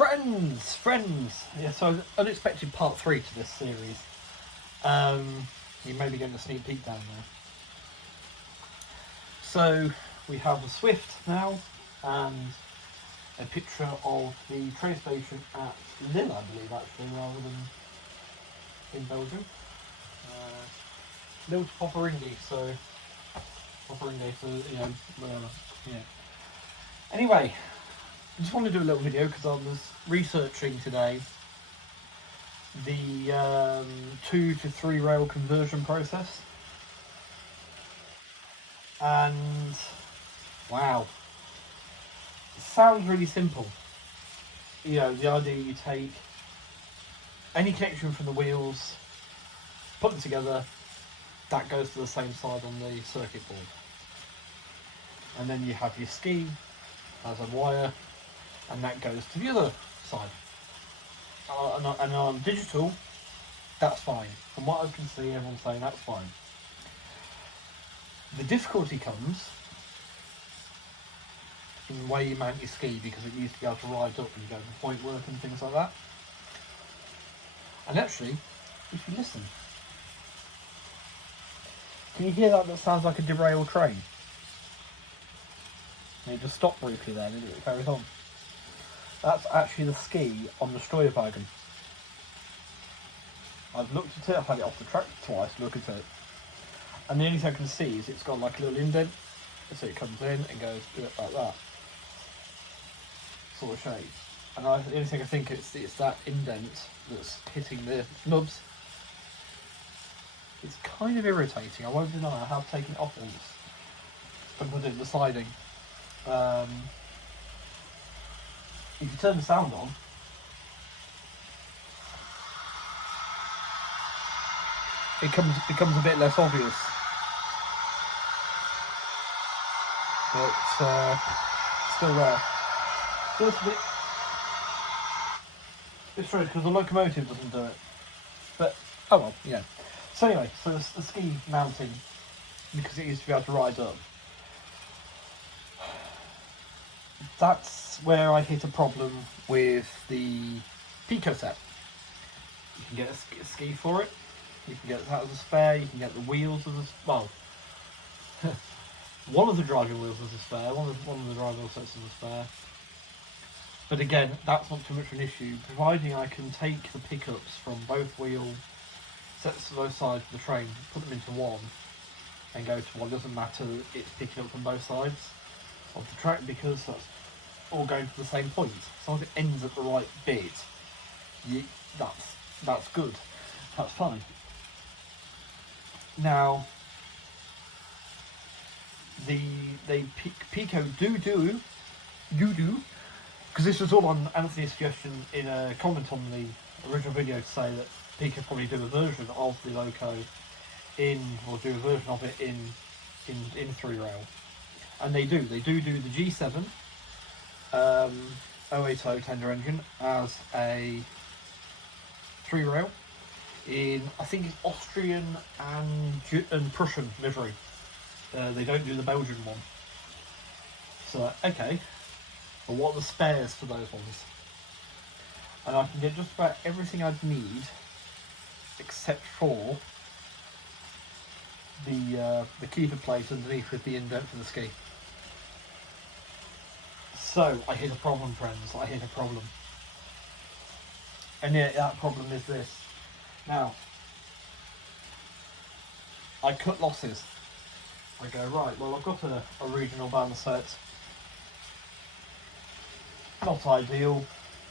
Friends. Yeah, so unexpected part 3 to this series. You may be getting a sneak peek down there. So we have a Swift now, and a picture of the train station at Lille, I believe, actually, rather than in Belgium. Lille to Poperinge, so yeah. Anyway, I just want to do a little video because I was researching today the 2 to 3 rail conversion process, and wow, it sounds really simple. You know, the idea you take any connection from the wheels, put them together, that goes to the same side on the circuit board, and then you have your ski as a wire, and that goes to the other side. And on digital, that's fine. From what I can see, everyone's saying that's fine. The difficulty comes in the way you mount your ski, because it used to be able to ride up and go to point work and things like that. And actually, if you listen, can you hear that? That sounds like a derailed train. And it just stopped briefly there, and it carries on. That's actually the ski on the Steuerwagen. I've looked at it, I've had it off the track twice, look at it. And the only thing I can see is it's got like a little indent, so it comes in and goes do it like that. Sort of shape. And the only thing I think it's that indent that's hitting the nubs. It's kind of irritating, I won't deny, I have taken it off once and put it in the sliding. If you turn the sound on, it becomes a bit less obvious. But still there. So it's a bit strange because the locomotive doesn't do it. But oh well, yeah. So anyway, so the ski mounting, because it used to be able to ride up, that's where I hit a problem with the Pico set. You can get a ski for it, you can get that as a spare, you can get the wheels as a, well, one of the driving wheels as a spare, one of the driving wheel sets as a spare. But again, that's not too much of an issue, providing I can take the pickups from both wheel sets to both sides of the train, put them into one, and go to one. It doesn't matter, it's picking up from both sides of the track, because that's all going to the same point. As long as it ends at the right bit, that's good. That's fine. Now, Pico do, because this was all on Anthony's suggestion in a comment on the original video, to say that Pico probably do a version of the loco or do a version of it in 3-rail. And they do the G7 080 tender engine as a 3-rail in, I think it's Austrian and Prussian livery. They don't do the Belgian one. So okay, but what are the spares for those ones? And I can get just about everything I'd need except for the keeper plate underneath with the indent for the ski. So I hit a problem, friends. I hit a problem. And yeah, that problem is this. Now, I cut losses. I go, right, well, I've got a regional band set. Not ideal,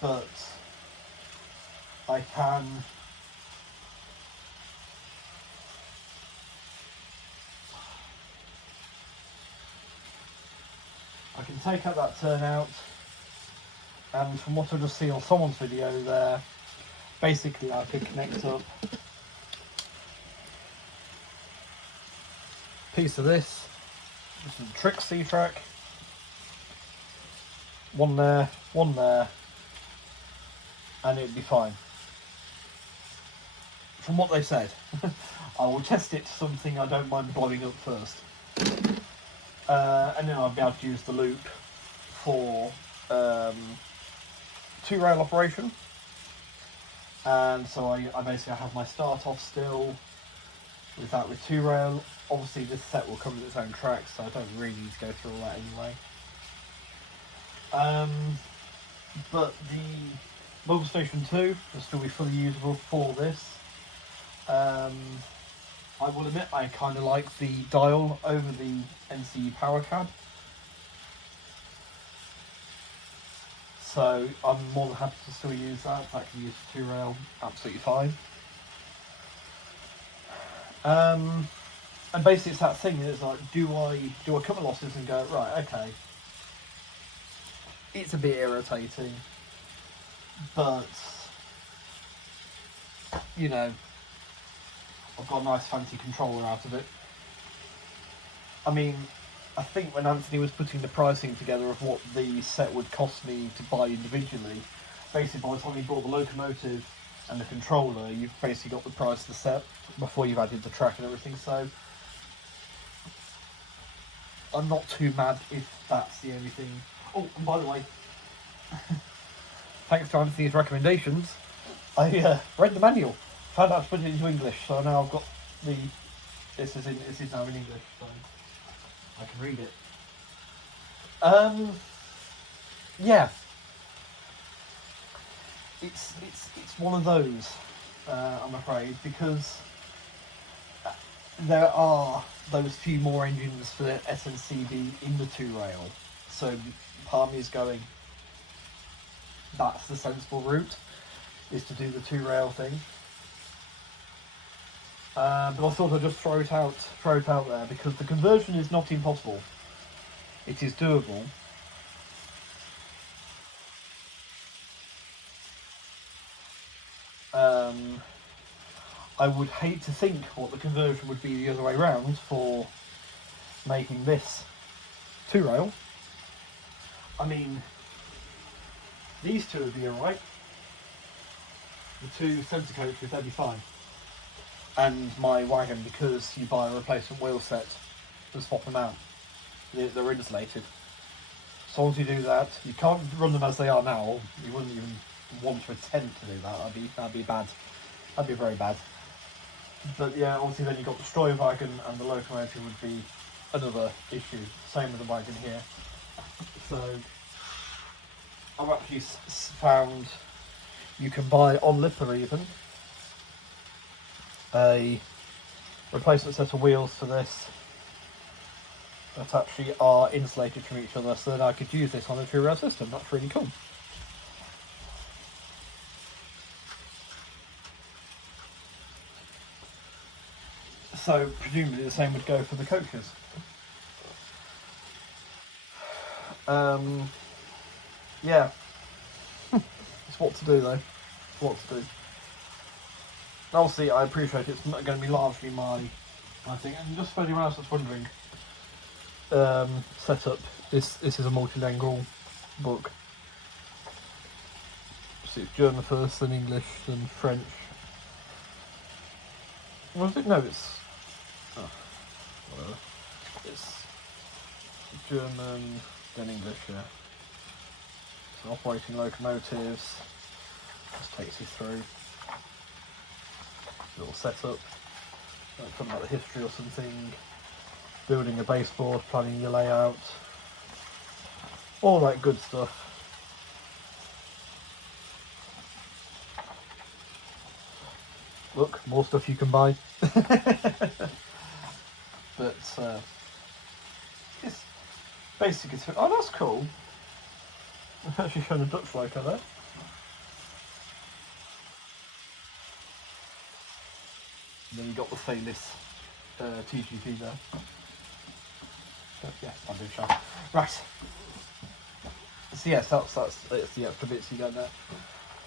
but I can take out that turnout, and from what I just see on someone's video there, basically I could connect up a piece of this is a Trix C-track, one there, and it'd be fine. From what they said. I will test it to something I don't mind blowing up first. And then I'll be able to use the loop for two rail operation, and so I basically have my start off still with that with two rail. Obviously this set will come with its own tracks, so I don't really need to go through all that anyway. But the Mobile Station 2 will still be fully usable for this. I will admit I kind of like the dial over the NCE Power Cab. So I'm more than happy to still use that. If I can use the two rail, absolutely fine. And basically it's that thing, it's like, do I cut my losses and go, right, okay, it's a bit irritating, but, you know, I've got a nice fancy controller out of it. I mean, I think when Anthony was putting the pricing together of what the set would cost me to buy individually, basically by the time he bought the locomotive and the controller, you've basically got the price of the set before you've added the track and everything, so I'm not too mad if that's the only thing. Oh, and by the way, thanks to Anthony's recommendations, I read the manual, found out to put it into English, so now I've got the. This is now in English, so I can read it. Yeah, it's one of those. I'm afraid, because there are those few more engines for the SNCB in the two rail, so part of me is going, that's the sensible route, is to do the two rail thing. But I thought I'd just throw it out there, because the conversion is not impossible. It is doable. I would hate to think what the conversion would be the other way around for making this two rail. I mean, these two would be alright. The two centre coaches, they'd be fine. And my wagon, because you buy a replacement wheel set and swap them out. They're insulated. So once you do that, you can't run them as they are now. You wouldn't even want to attempt to do that. That'd be bad. That'd be very bad. But yeah, obviously then you've got the Stroy wagon, and the locomotive would be another issue. Same with the wagon here. So I've actually found you can buy on Lipper even a replacement set of wheels for this that actually are insulated from each other, so that I could use this on a two-rail system. That's really cool. So presumably the same would go for the coaches. Yeah. It's what to do though. It's what to do. Obviously, I appreciate it's not going to be largely my thing. And just for anyone else that's wondering, setup. This is a multilingual book. So it's German first, then English, then French. Was it? No, it's. Oh, whatever. It's German, then English. Yeah. So operating locomotives. Just takes you through. Little setup, something about the history or something, building a baseboard, planning your layout, all that good stuff. Look, more stuff you can buy. But it's basically, oh, that's cool. I've actually shown a Dutch loco there. And then you got the Thalys TGP there. But yes, I do show. Right. So yes, that's the extra bits you get there.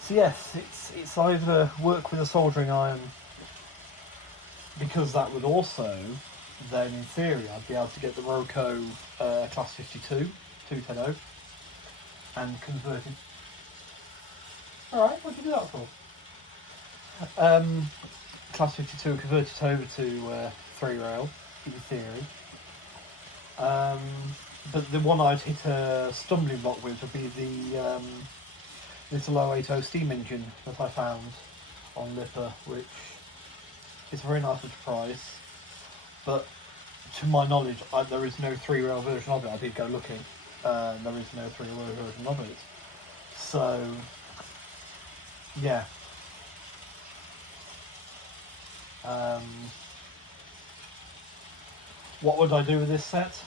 So yes, it's either work with a soldering iron, because that would also then in theory I'd be able to get the Roco Class 52 210 and convert it. Alright, what did you do that for? Class 52 and convert it over to 3 rail in theory. But the one I'd hit a stumbling block with would be the little 080 steam engine that I found on Lipper, which is a very nice surprise. But to my knowledge, there is no 3-rail version of it. I did go looking. There is no 3-rail version of it. So, yeah. What would I do with this set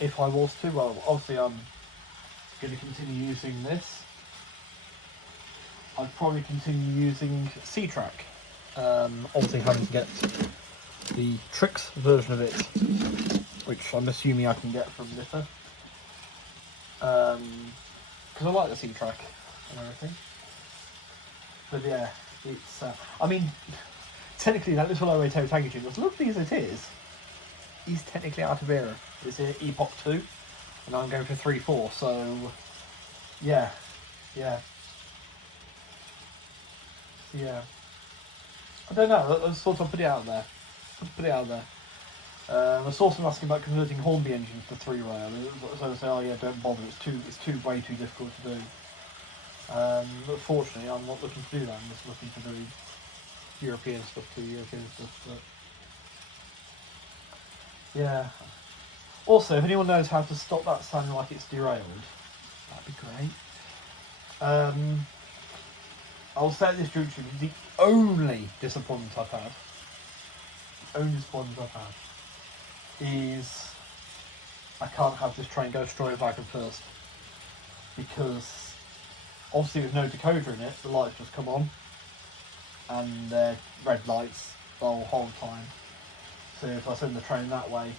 if I was to? Well, obviously I'm going to continue using this. I'd probably continue using C-Track. Obviously having to get the Trix version of it, which I'm assuming I can get from Lipper. Because I like the C-Track and everything. But yeah, it's... I mean, technically that little 080 tag engine, as lovely as it is technically out of era. It's an Epoch 2, and I'm going for 3.4, so... Yeah. I don't know, I sort of put it out there. I saw someone asking about converting Hornby engines to 3-rail, so I say, oh yeah, don't bother, it's way too difficult to do. But fortunately, I'm not looking to do that, I'm just looking to do European stuff, but yeah. Also, if anyone knows how to stop that sounding like it's derailed, that'd be great. I'll say this juncture, the only disappointment I've had is I can't have this train go straight wagon first, because obviously with no decoder in it, the lights just come on and they're red lights the whole time. So if I send the train that way,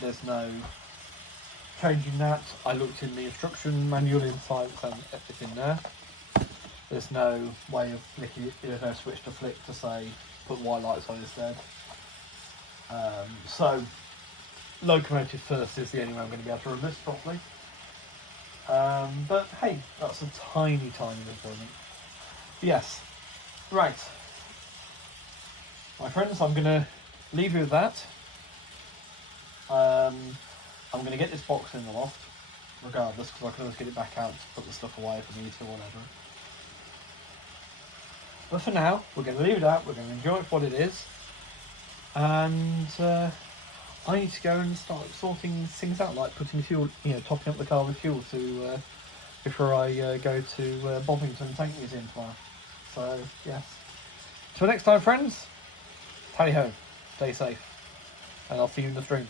there's no changing that. I looked in the instruction manual inside and it's in there. There's no way of flicking it, there's no switch to flick to say put white lights on instead. So locomotive first is the only way I'm going to be able to run this properly. But hey, that's a tiny disappointment. Yes, right. My friends, I'm going to leave you with that. I'm going to get this box in the loft, regardless, because I can always get it back out to put the stuff away if I need to or whatever. But for now, we're going to leave it out, we're going to enjoy it for what it is, and I need to go and start sorting things out, like putting fuel, topping up the car with fuel to before I go to Bovington Tank Museum tomorrow. So, yes. Till next time, friends, tally ho, stay safe, and I'll see you in the stream.